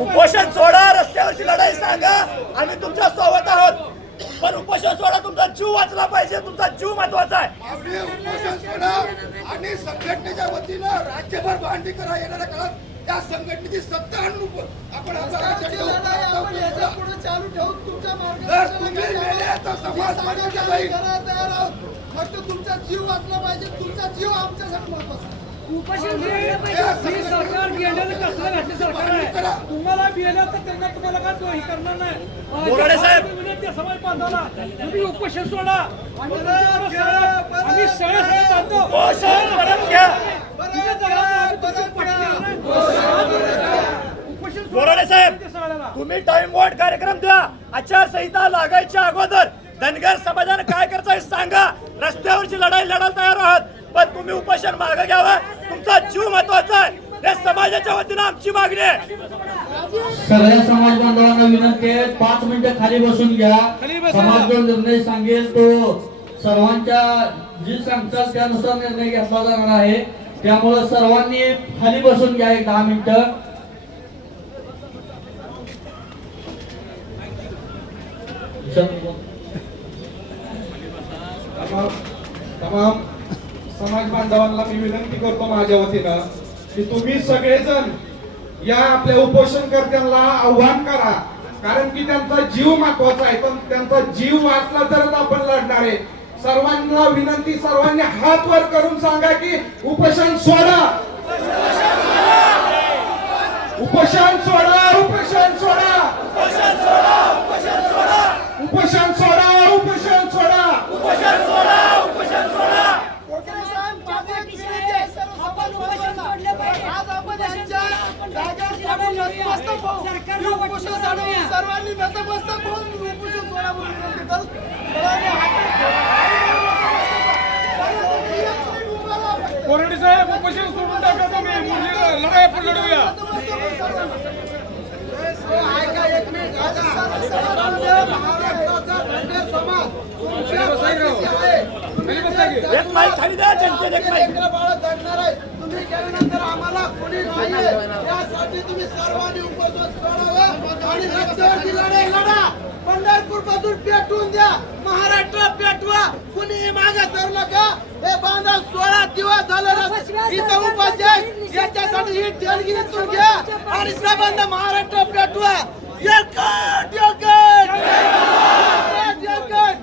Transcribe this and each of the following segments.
उपोषण सोडा, रस्त्यावरची लढाई सांगा, आम्ही तुमच्या सोबत आहोत. पण उपोषण सोडा, तुमचा जीव वाचला पाहिजे, तुमचा जीव महत्वाचा आहे. आपले उपोषण सोडा आणि संघटनेच्या वतीनं राज्यभर भांडी करा. येणाऱ्या काळात त्या संघटनेची सत्ता आणून आपण चालू ठेवून तुमच्या जर तुम्ही मेले तर समाज फक्त तुमचा जीव वाचला पाहिजे. तुमचा जीव आमच्यासाठी महत्वाचा. उपोषण सरकार गेलेलं कसलं घातलं सरकार आहे. तुम्हाला गेलं तर त्यांना तुम्हाला काय हे करणार नाही. बोराडे साहेब, विनंती समाज बांधवला तुम्ही उपोषण सोडा आम्ही सगळे बांधतो. उपोषण परत घ्या. बोराडे साहेब, तुम्ही टाइम वॉर्ड कार्यक्रम द्या. आचारसंहिता लागायच्या अगोदर धनगर समाजाने काय करायचं हे सांगा. रस्त्यावरची लढाई लढायला तयार आहात, पण तुम्ही उपोषण मागे घ्यावं. तुमचा जीव महत्वाचा आहे. या समाजाच्या वतीनं आमची मागणी आहे. सगळ्या समाज बांधवांना विनंती आहे, 5 मिनिटं खाली बसून घ्या. समाज जो निर्णय सांगेल तो सर्वांच्या जी सांगतात त्यानुसार निर्णय घेतला जाणार आहे. त्यामुळे सर्वांनी खाली बसून घ्या 10 मिनिटं. तमाम समाज बांधवांना मी विनंती करतो माझ्या वतीनं की तुम्ही सगळेजण या आपल्या उपोषणकर्त्यांना आव्हान करा, कारण की त्यांचा जीव महत्वाचा आहे. पण त्यांचा जीव वाचला तरच आपण लढणार आहे. सर्वांना विनंती, सर्वांनी हात वर करून सांगा की उपोषण सोडा, उपोषण सोडा, उपोषण सोडा, उपोषण सोडा, उपोषण सोडा, उपोषण सोडा, उपोषण सोडा, उपोषण सोडा, उपोषण सोडा. आज आपण यांच्या जागेवर नतमस्तक होऊ. सर्वांनी नतमस्तक होऊन उपोषण सोडा म्हणून विनंती करू. कोरडे साहेब, उपोषण सोडून टाका तुम्ही. लढाई आपण लढूया. एक माईक खाली द्या. जनतेने एक माईक. तुम्ही गेल्यानंतर आम्हाला कोणी नाहीये, यासाठी तुम्ही सर्वांनी उपोषण सोडावं आणि रस्त्यावरची लढाई लढा. पंढरपूर पासून पेटवून द्या, महाराष्ट्र पेटवा. कुणी मागे सरलं का? हे बांधव 16 दिवस झालं इथं उपाशी आहे. याच्यासाठी ही देणगी इथून घ्या आणि सबंध महाराष्ट्र पेटवा. येळकट, येळकट, येळकट.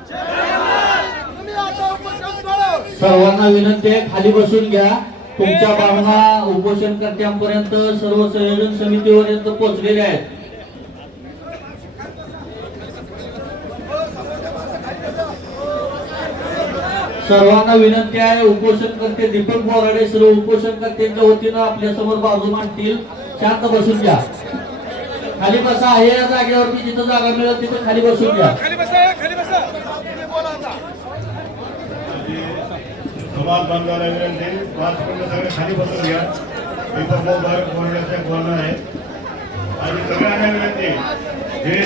तुम्ही आता उपोषण सोडव. सर्वांना विनंती आहे, खाली बसून घ्या. तुमच्या भावना उपोषणकर्त्यांपर्यंत, सर्व संयोजन समितीपर्यंत पोहोचलेल्या आहेत. सर्वांना विनंती आहे, उपोषणकर्ते दीपक बोराडे सर्व उपोषणकर्त्यांच्या वतीनं आपल्या समोर बाजू मांडतील. शांत बसून घ्या. खाली बसा. आहे या जागेवरती जिथं जागा मिळेल तिथं खाली बसून घ्या. खाली बसा, खाली बसा. समाज बांधवांना विनंती, 5 मिनिटं सगळे खाली बसून घ्या. इथं मोबाईल बोलण्याचे बोलणार आहे आणि सगळ्यांना विनंती, जे